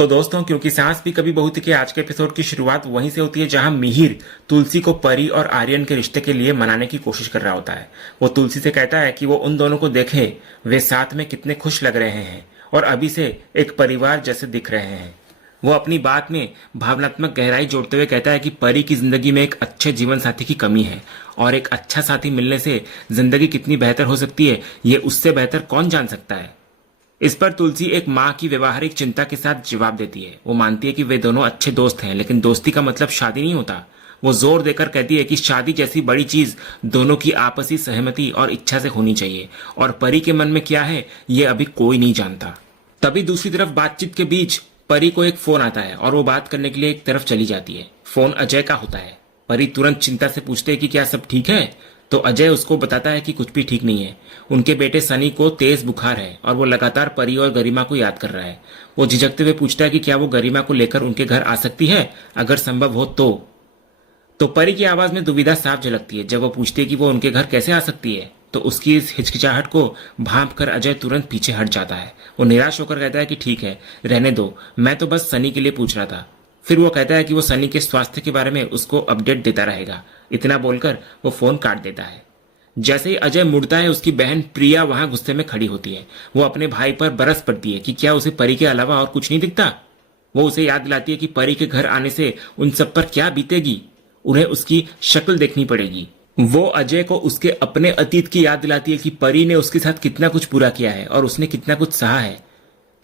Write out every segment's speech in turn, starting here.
तो दोस्तों, क्योंकि सांस भी कभी बहू थी के आज के एपिसोड की शुरुआत वहीं से होती है जहां मिहिर तुलसी को परी और आर्यन के रिश्ते के लिए मनाने की कोशिश कर रहा होता है। वो तुलसी से कहता है कि वो उन दोनों को देखे, वे साथ में कितने खुश लग रहे हैं और अभी से एक परिवार जैसे दिख रहे हैं। वो अपनी बात में भावनात्मक गहराई जोड़ते हुए कहता है कि परी की जिंदगी में एक अच्छे जीवन साथी की कमी है और एक अच्छा साथी मिलने से जिंदगी कितनी बेहतर हो सकती है ये उससे बेहतर कौन जान सकता है। इस पर तुलसी एक माँ की व्यवहारिक चिंता के साथ जवाब देती है। वो मानती है कि वे दोनों अच्छे दोस्त हैं, लेकिन दोस्ती का मतलब शादी नहीं होता। वो जोर देकर कहती है कि शादी जैसी बड़ी चीज दोनों की आपसी सहमति और इच्छा से होनी चाहिए और परी के मन में क्या है ये अभी कोई नहीं जानता। तभी दूसरी तरफ बातचीत के बीच परी को एक फोन आता है और वो बात करने के लिए एक तरफ चली जाती है। फोन अजय का होता है। परी तुरंत चिंता से पूछते है कि क्या सब ठीक है, तो अजय उसको बताता है कि कुछ भी ठीक नहीं है। उनके बेटे सनी को तेज बुखार है और वो लगातार परी और गरिमा को याद कर रहा है। वो झिझकते हुए पूछता है कि क्या वो गरिमा को लेकर उनके घर आ सकती है, अगर संभव हो तो परी की आवाज में दुविधा साफ झलकती है। जब वो पूछती है कि वो उनके घर कैसे आ सकती है, तो उसकी इस हिचकिचाहट को भांप कर अजय तुरंत पीछे हट जाता है। वो निराश होकर कहता है कि ठीक है, रहने दो, मैं तो बस सनी के लिए पूछ रहा था। फिर वो कहता है कि वो सनी के स्वास्थ्य के बारे में उसको अपडेट देता रहेगा। इतना बोलकर वो फोन काट देता है। जैसे ही अजय मुड़ता है, उसकी बहन प्रिया वहां गुस्से में खड़ी होती है। वो अपने भाई पर बरस पड़ती है कि क्या उसे परी के अलावा और कुछ नहीं दिखता। वो उसे याद दिलाती है कि परी के घर आने से उन सब पर क्या बीतेगी, उन्हें उसकी शक्ल देखनी पड़ेगी। वो अजय को उसके अपने अतीत की याद दिलाती है कि परी ने उसके साथ कितना कुछ बुरा किया है और उसने कितना कुछ सहा है।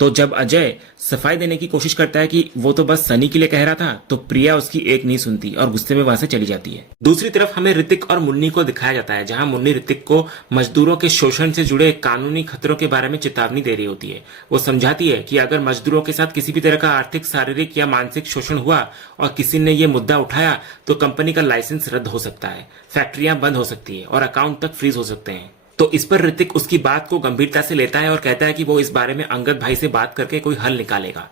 तो जब अजय सफाई देने की कोशिश करता है कि वो तो बस सनी के लिए कह रहा था, तो प्रिया उसकी एक नहीं सुनती और गुस्से में वहां से चली जाती है। दूसरी तरफ हमें ऋतिक और मुन्नी को दिखाया जाता है, जहां मुन्नी ऋतिक को मजदूरों के शोषण से जुड़े कानूनी खतरों के बारे में चेतावनी दे रही होती है। वो समझाती है कि अगर मजदूरों के साथ किसी भी तरह का आर्थिक, शारीरिक या मानसिक शोषण हुआ और किसी ने ये मुद्दा उठाया तो कंपनी का लाइसेंस रद्द हो सकता है, फैक्ट्रियां बंद हो सकती है और अकाउंट तक फ्रीज हो सकते हैं। तो इस पर ऋतिक उसकी बात को गंभीरता से लेता है और कहता है कि वो इस बारे में अंगद भाई से बात करके कोई हल निकालेगा।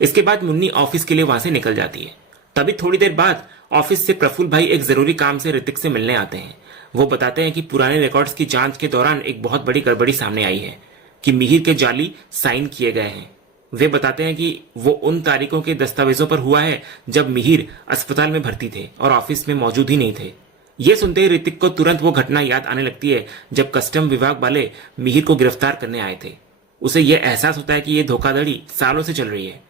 इसके बाद मुन्नी ऑफिस के लिए वहां से निकल जाती है। तभी थोड़ी देर बाद ऑफिस से प्रफुल्ल भाई एक जरूरी काम से ऋतिक से मिलने आते हैं। वो बताते हैं कि पुराने रिकॉर्ड्स की जांच के दौरान एक बहुत बड़ी गड़बड़ी सामने आई है कि मिहिर के जाली साइन किए गए हैं। वे बताते हैं कि वो उन तारीखों के दस्तावेजों पर हुआ है जब मिहिर अस्पताल में भर्ती थे और ऑफिस में मौजूद ही नहीं थे। ये सुनते ही ऋतिक को तुरंत वो घटना याद आने लगती है जब कस्टम विभाग वाले मिहिर को गिरफ्तार करने आए थे। उसे यह एहसास होता है कि ये धोखाधड़ी सालों से चल रही है,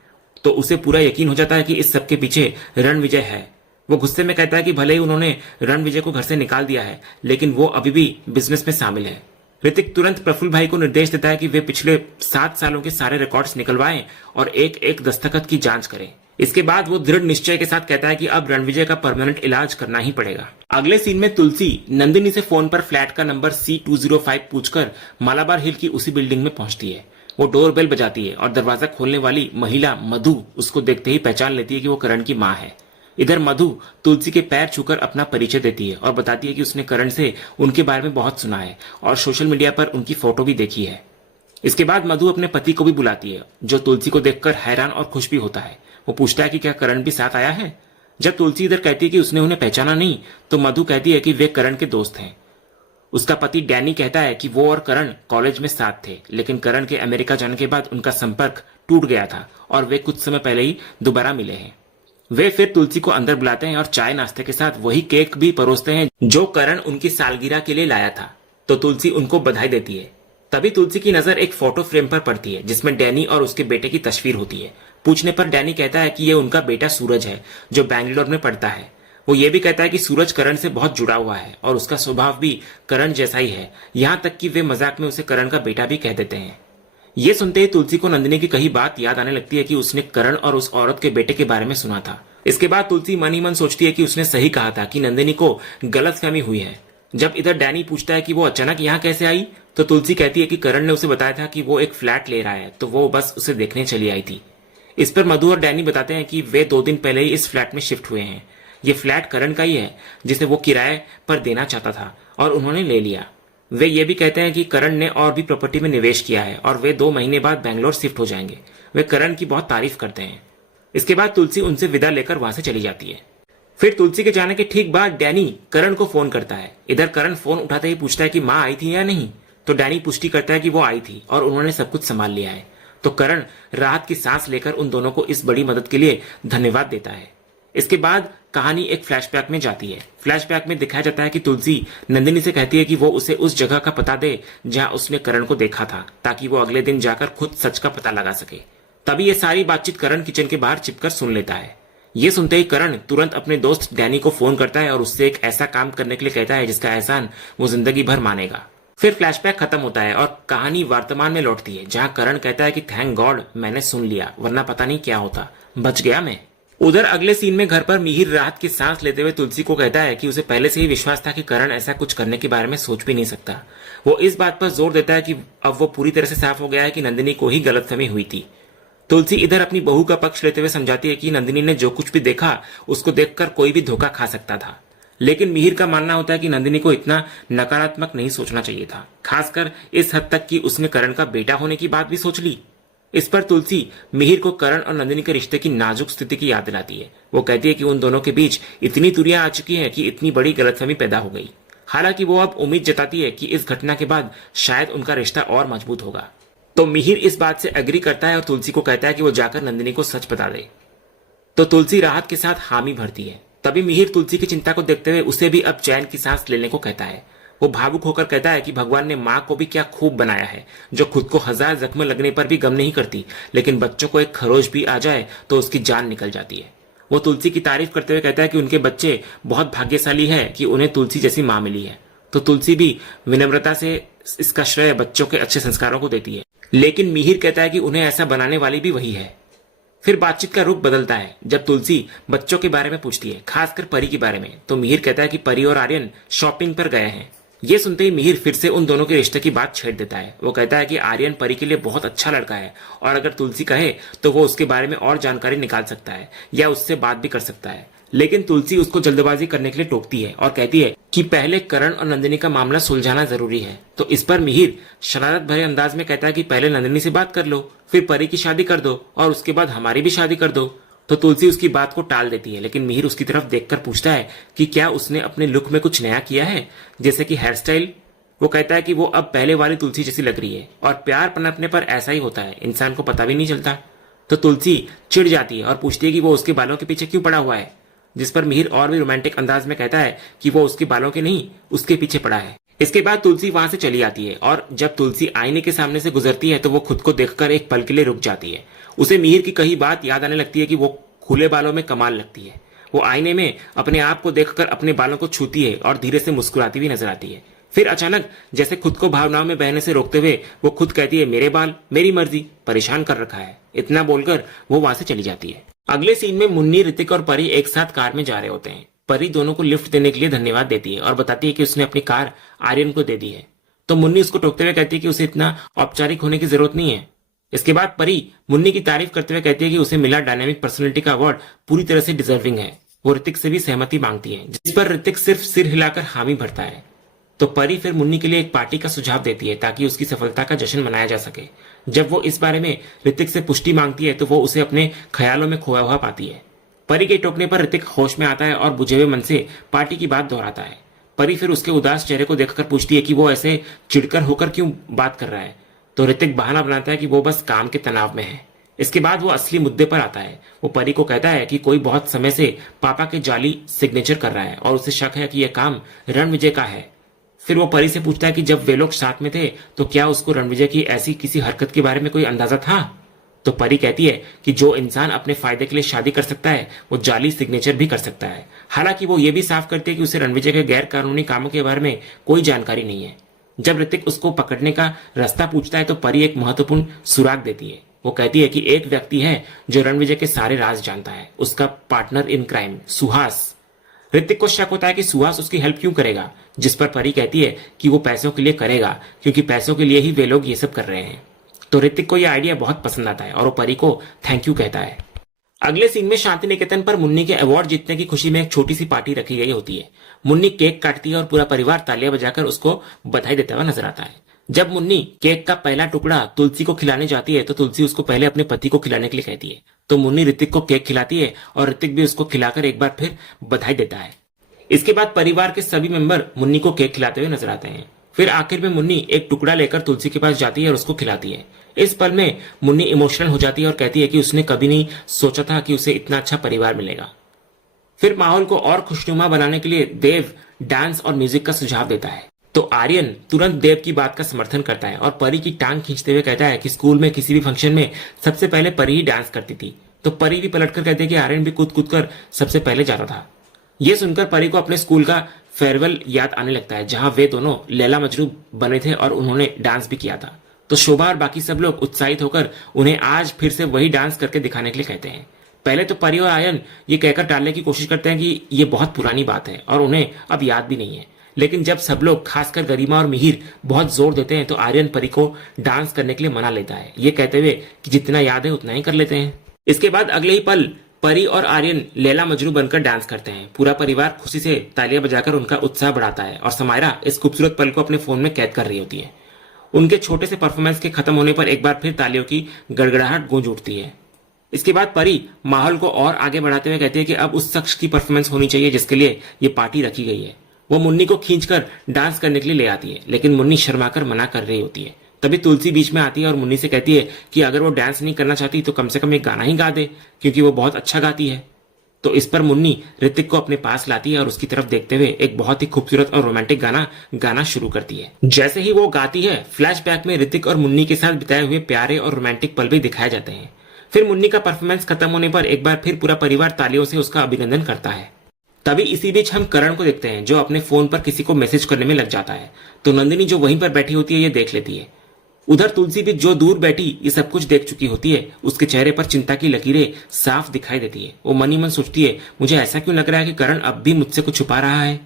तो उसे पूरा यकीन हो जाता है कि इस सब के पीछे रणविजय है। वो गुस्से में कहता है कि भले ही उन्होंने रणविजय को घर से निकाल दिया है, लेकिन वो अभी भी बिजनेस में शामिल है। ऋतिक तुरंत प्रफुल्ल भाई को निर्देश देता है कि वे पिछले 7 सालों के सारे रिकॉर्ड्स निकलवाएं और एक एक दस्तखत की जांच करें। इसके बाद वो दृढ़ निश्चय के साथ कहता है कि अब रणविजय का परमानेंट इलाज करना ही पड़ेगा। अगले सीन में तुलसी नंदिनी से फोन पर फ्लैट का नंबर C205 पूछकर मालाबार हिल की उसी बिल्डिंग में पहुंचती है। वो डोरबेल बजाती है और दरवाजा खोलने वाली महिला मधु उसको देखते ही पहचान लेती है कि वो करण की माँ है। इधर मधु तुलसी के पैर छूकर अपना परिचय देती है और बताती है कि उसने करण से उनके बारे में बहुत सुना है और सोशल मीडिया पर उनकी फोटो भी देखी है। इसके बाद मधु अपने पति को भी बुलाती है, जो तुलसी को देखकर हैरान और खुश भी होता है। वो पूछता है कि क्या करण भी साथ आया है। जब तुलसी इधर कहती है कि उसने उन्हें पहचाना नहीं, तो मधु कहती है कि वे करण के दोस्त हैं। उसका पति डैनी कहता है कि वो और करण कॉलेज में साथ थे, लेकिन करण के अमेरिका जाने के बाद उनका संपर्क टूट गया था और वे कुछ समय पहले ही दोबारा मिले हैं। वे फिर तुलसी को अंदर बुलाते हैं और चाय नाश्ते के साथ वही केक भी परोसते हैं जो करण उनकी सालगिरह के लिए लाया था। तो तुलसी उनको बधाई देती है। तभी तुलसी की नजर एक फोटो फ्रेम पर पड़ती है जिसमें डैनी और उसके बेटे की तस्वीर होती है। पूछने पर डैनी कहता है कि ये उनका बेटा सूरज है जो बैंगलोर में पढ़ता है। वो ये भी कहता है कि सूरज करण से बहुत जुड़ा हुआ है और उसका स्वभाव भी करण जैसा ही है, यहाँ तक कि वे मजाक में उसे करण का बेटा भी कह देते हैं। ये सुनते ही तुलसी को नंदिनी की कही बात याद आने लगती है कि उसने करण और उस औरत के बेटे के बारे में सुना था। इसके बाद तुलसी मन ही मन सोचती है कि उसने सही कहा था कि नंदिनी को गलतफहमी हुई है। जब इधर डैनी पूछता है कि वो अचानक यहाँ कैसे आई, तो तुलसी कहती है कि करण ने उसे बताया था कि वो एक फ्लैट ले रहा है, तो वो बस उसे देखने चली आई थी। इस पर मधु और डैनी बताते हैं कि वे 2 दिन पहले ही इस फ्लैट में शिफ्ट हुए हैं। ये फ्लैट करण का ही है जिसे वो किराए पर देना चाहता था और उन्होंने ले लिया। वे ये भी कहते हैं कि करण ने और भी प्रॉपर्टी में निवेश किया है और वे 2 महीने बाद बैंगलोर शिफ्ट हो जाएंगे। वे करण की बहुत तारीफ करते हैं। इसके बाद तुलसी उनसे विदा लेकर वहां से चली जाती है। फिर तुलसी के जाने के ठीक बाद डैनी करण को फोन करता है। इधर करण फोन उठाते ही पूछता है कि माँ आई थी या नहीं, तो डैनी पुष्टि करता है कि वो आई थी और उन्होंने सब कुछ संभाल लिया है। तो करण राहत की सांस लेकर उन दोनों को इस बड़ी मदद के लिए धन्यवाद देता है। इसके बाद कहानी एक फ्लैशबैक में जाती है। फ्लैशबैक में दिखाया जाता है कि तुलसी नंदिनी से कहती है कि वो उसे उस जगह का पता दे जहां उसने करण को देखा था, ताकि वो अगले दिन जाकर खुद सच का पता लगा सके। तभी ये सारी बातचीत करण किचन के बाहर छिपकर सुन लेता है। ये सुनते ही करण तुरंत अपने दोस्त डैनी को फोन करता है और उससे एक ऐसा काम करने के लिए कहता है जिसका एहसान वो जिंदगी भर मानेगा। फिर फ्लैशबैक खत्म होता है और कहानी वर्तमान में लौटती है, जहां करण कहता है कि थैंक गॉड मैंने सुन लिया, वरना पता नहीं क्या होता, बच गया मैं। उधर अगले सीन में घर पर मिहिर राहत की सांस लेते हुए तुलसी को कहता है कि उसे पहले से ही विश्वास था कि करण ऐसा कुछ करने के बारे में सोच भी नहीं सकता। वो इस बात पर जोर देता है कि अब वो पूरी तरह से साफ हो गया है कि नंदिनी को ही गलतफहमी हुई थी। तुलसी इधर अपनी बहू का पक्ष लेते हुए समझाती है कि नंदिनी ने जो कुछ भी देखा उसको देखकर कोई भी धोखा खा सकता था, लेकिन मिहिर का मानना होता है कि नंदिनी को इतना नकारात्मक नहीं सोचना चाहिए था, खासकर इस हद तक कि उसने करण का बेटा होने की बात भी सोच ली। इस पर तुलसी मिहिर को करण और नंदिनी के रिश्ते की नाजुक स्थिति की याद दिलाती है। वो कहती है कि उन दोनों के बीच इतनी दूरियां आ चुकी हैं कि इतनी बड़ी गलतफहमी पैदा हो गई। हालांकि वो अब उम्मीद जताती है कि इस घटना के बाद शायद उनका रिश्ता और मजबूत होगा। तो मिहिर इस बात से एग्री करता है और तुलसी को कहता है कि वो जाकर नंदिनी को सच बता दे। तो तुलसी राहत के साथ हामी भरती है। तभी मिहिर तुलसी की चिंता को देखते हुए उसे भी अब चैन की सांस लेने को कहता है। वो भावुक होकर कहता है कि भगवान ने माँ को भी क्या खूब बनाया है, जो खुद को 1000 जख्म लगने पर भी गम नहीं करती, लेकिन बच्चों को एक खरोच भी आ जाए तो उसकी जान निकल जाती है। वो तुलसी की तारीफ करते हुए कहता है कि उनके बच्चे बहुत भाग्यशाली है कि उन्हें तुलसी जैसी माँ मिली है। तो तुलसी भी विनम्रता से इसका श्रेय बच्चों के अच्छे संस्कारों को देती है, लेकिन मिहिर कहता है कि उन्हें ऐसा बनाने वाली भी वही है। फिर बातचीत का रुख बदलता है जब तुलसी बच्चों के बारे में पूछती है, खासकर परी के बारे में। तो मिहिर कहता है कि परी और आर्यन शॉपिंग पर गए हैं। ये सुनते ही मिहिर फिर से उन दोनों के रिश्ते की बात छेड़ देता है। वो कहता है कि आर्यन परी के लिए बहुत अच्छा लड़का है और अगर तुलसी कहे तो वो उसके बारे में और जानकारी निकाल सकता है या उससे बात भी कर सकता है। लेकिन तुलसी उसको जल्दबाजी करने के लिए टोकती है और कहती है कि पहले करण और नंदिनी का मामला सुलझाना जरूरी है। तो इस पर मिहिर शरारत भरे अंदाज में कहता है कि पहले नंदिनी से बात कर लो, फिर परी की शादी कर दो और उसके बाद हमारी भी शादी कर दो। तो तुलसी उसकी बात को टाल देती है, लेकिन मिहिर उसकी तरफ देखकर पूछता है कि क्या उसने अपने लुक में कुछ नया किया है, जैसे कि हेयर स्टाइल। वो कहता है कि वो अब पहले वाली तुलसी जैसी लग रही है और प्यार पनपने पर ऐसा ही होता है, इंसान को पता भी नहीं चलता। तो तुलसी चिढ़ जाती है और पूछती है कि वो उसके बालों के पीछे क्यों पड़ा हुआ है, जिस पर मिहिर और भी रोमांटिक अंदाज में कहता है कि वो उसके बालों के नहीं उसके पीछे पड़ा है। इसके बाद तुलसी वहां से चली आती है और जब तुलसी आईने के सामने से गुजरती है तो वो खुद को देखकर एक पल के लिए रुक जाती है। उसे मिहिर की कही बात याद आने लगती है कि वो खुले बालों में कमाल लगती है। वो आईने में अपने आप को देखकर अपने बालों को छूती है और धीरे से मुस्कुराती हुई नजर आती है। फिर अचानक जैसे खुद को भावनाओं में बहने से रोकते हुए वो खुद कहती है, मेरे बाल मेरी मर्जी, परेशान कर रखा है। इतना बोलकर वो वहां से चली जाती है। अगले सीन में मुन्नी, ऋतिक और परी एक साथ कार में जा रहे होते हैं। परी दोनों को लिफ्ट देने के लिए धन्यवाद देती है और बताती है कि उसने अपनी कार आर्यन को दे दी है। तो मुन्नी उसको टोकते हुए कहती है कि उसे इतना औपचारिक होने की जरूरत नहीं है। इसके बाद परी मुन्नी की तारीफ करते हुए कहती है कि उसे मिला डायनामिक पर्सनैलिटी का अवार्ड पूरी तरह से डिजर्विंग है। वो ऋतिक से भी सहमति मांगती है, जिस पर ऋतिक सिर्फ सिर हिलाकर हामी भरता है। तो परी फिर मुन्नी के लिए एक पार्टी का सुझाव देती है ताकि उसकी सफलता का जश्न मनाया जा सके। जब वो इस बारे में ऋतिक से पुष्टि मांगती है तो वो उसे अपने ख्यालों में खोया हुआ पाती है। परी के टोकने पर ऋतिक होश में आता है और बुझे हुए मन से पार्टी की बात दोहराता है। परी फिर उसके उदास चेहरे को देखकर पूछती है कि वो ऐसे चिढ़कर होकर क्यों बात कर रहा है। तो ऋतिक बहाना बनाता है कि वो बस काम के तनाव में है। इसके बाद वो असली मुद्दे पर आता है। वो परी को कहता है कि कोई बहुत समय से पापा के जाली सिग्नेचर कर रहा है और उसे शक है कि यह काम रणविजय का है। फिर वो परी से पूछता है कि जब वे लोग साथ में थे तो क्या उसको रणविजय की ऐसी किसी हरकत के बारे में कोई अंदाजा था। तो परी कहती है कि जो इंसान अपने फायदे के लिए शादी कर सकता है वो जाली सिग्नेचर भी कर सकता है। हालांकि वो ये भी साफ करती है कि उसे रणविजय के गैर कानूनी कामों के बारे में कोई जानकारी नहीं है। जब ऋतिक उसको पकड़ने का रास्ता पूछता है तो परी एक महत्वपूर्ण सुराग देती है। वो कहती है कि एक व्यक्ति है जो रणविजय के सारे राज जानता है, उसका partner in crime Suhas. Hrithik को शक होता है कि सुहास उसकी हेल्प क्यों करेगा, जिस पर परी कहती है कि वो पैसों के लिए करेगा, क्योंकि पैसों के लिए ही वे लोग ये सब कर रहे हैं। तो ऋतिक को यह आइडिया बहुत पसंद आता है और वो परी को थैंक यू कहता है। अगले सीन में शांति निकेतन पर मुन्नी के अवार्ड जीतने की खुशी में एक छोटी सी पार्टी रखी गई होती है। मुन्नी केक काटती है और पूरा परिवार तालियां बजाकर उसको बधाई देता हुआ नजर आता है। जब मुन्नी केक का पहला टुकड़ा तुलसी को खिलाने जाती है तो तुलसी उसको पहले अपने पति को खिलाने के लिए कहती है। तो मुन्नी ऋतिक को केक खिलाती है और ऋतिक भी उसको खिलाकर एक बार फिर बधाई देता है। इसके बाद परिवार के सभी मेंबर मुन्नी को केक खिलाते हुए नजर आते हैं। फिर आखिर में मुन्नी एक टुकड़ा लेकर तुलसी के पास जाती है और उसको खिलाती है। इस पल में मुन्नी इमोशनल हो जाती है और कहती है कि उसने कभी नहीं सोचा था कि उसे इतना अच्छा परिवार मिलेगा। फिर माहौल को और खुशनुमा बनाने के लिए देव डांस और म्यूजिक का सुझाव देता है, तो आर्यन तुरंत देव की बात का समर्थन करता है और परी की टांग खींचते हुए कहता है कि स्कूल में किसी भी फंक्शन में सबसे पहले परी ही डांस करती थी। तो परी भी पलटकर कहती है कि आर्यन भी कूद कूद कर सबसे पहले जाता था। यह सुनकर परी को अपने स्कूल का फेयरवेल याद आने लगता है, जहां वे दोनों लैला मजनू बने थे और उन्होंने डांस भी किया था। तो शोभा और बाकी सब लोग उत्साहित होकर उन्हें आज फिर से वही डांस करके दिखाने के लिए कहते हैं। पहले तो परी और आर्यन ये कहकर टालने की कोशिश करते हैं कि ये बहुत पुरानी बात है और उन्हें अब याद भी नहीं है, लेकिन जब सब लोग खासकर गरिमा और मिहिर बहुत जोर देते हैं तो आर्यन परी को डांस करने के लिए मना लेता है, ये कहते हुए कि जितना याद है उतना ही कर लेते हैं। इसके बाद अगले ही पल परी और आर्यन लैला मजनू बनकर डांस करते हैं। पूरा परिवार खुशी से तालियां बजाकर उनका उत्साह बढ़ाता है और समायरा इस खूबसूरत पल को अपने फोन में कैद कर रही होती है। उनके छोटे से परफॉर्मेंस के खत्म होने पर एक बार फिर तालियों की गड़गड़ाहट गूंज उठती है। इसके बाद परी माहौल को और आगे बढ़ाते हुए कहती है कि अब उस शख्स की परफॉर्मेंस होनी चाहिए जिसके लिए ये पार्टी रखी गई है। वो मुन्नी को खींचकर डांस करने के लिए ले आती है, लेकिन मुन्नी शर्माकर मना कर रही होती है। तभी तुलसी बीच में आती है और मुन्नी से कहती है कि अगर वो डांस नहीं करना चाहती तो कम से कम एक गाना ही गा दे, क्योंकि वो बहुत अच्छा गाती है। तो इस पर मुन्नी ऋतिक को अपने पास लाती है और उसकी तरफ देखते हुए एक बहुत ही खूबसूरत और रोमांटिक गाना गाना शुरू करती है। जैसे ही वो गाती है, फ्लैशबैक में ऋतिक और मुन्नी के साथ बिताए हुए प्यारे और रोमांटिक पल भी दिखाए जाते हैं। फिर मुन्नी का परफॉर्मेंस खत्म होने पर एक बार फिर पूरा परिवार तालियों से उसका अभिनंदन करता है। तभी इसी बीच हम करण को देखते हैं, जो अपने फोन पर किसी को मैसेज करने में लग जाता है। तो नंदिनी जो वहीं पर बैठी होती है ये देख लेती है। उधर तुलसी भी जो दूर बैठी ये सब कुछ देख चुकी होती है। उसके चेहरे पर चिंता की लकीरें साफ दिखाई देती है। वो मन ही मन सोचती है, मुझे ऐसा क्यों लग रहा है कि करण अब भी मुझसे कुछ छुपा रहा है।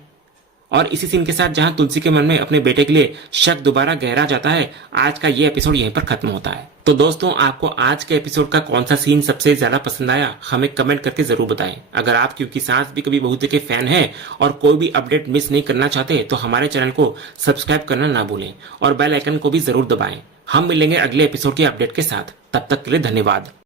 और इसी सीन के साथ जहां तुलसी के मन में अपने बेटे के लिए शक दोबारा गहरा जाता है, आज का ये एपिसोड यहीं पर खत्म होता है। तो दोस्तों, आपको आज के एपिसोड का कौन सा सीन सबसे ज्यादा पसंद आया हमें कमेंट करके जरूर बताएं। अगर आप क्योंकि सास भी कभी बहू के फैन हैं और कोई भी अपडेट मिस नहीं करना चाहते तो हमारे चैनल को सब्सक्राइब करना ना भूलें और बेल आइकन को भी जरूर दबाएं। हम मिलेंगे अगले एपिसोड के अपडेट के साथ। तब तक के लिए धन्यवाद।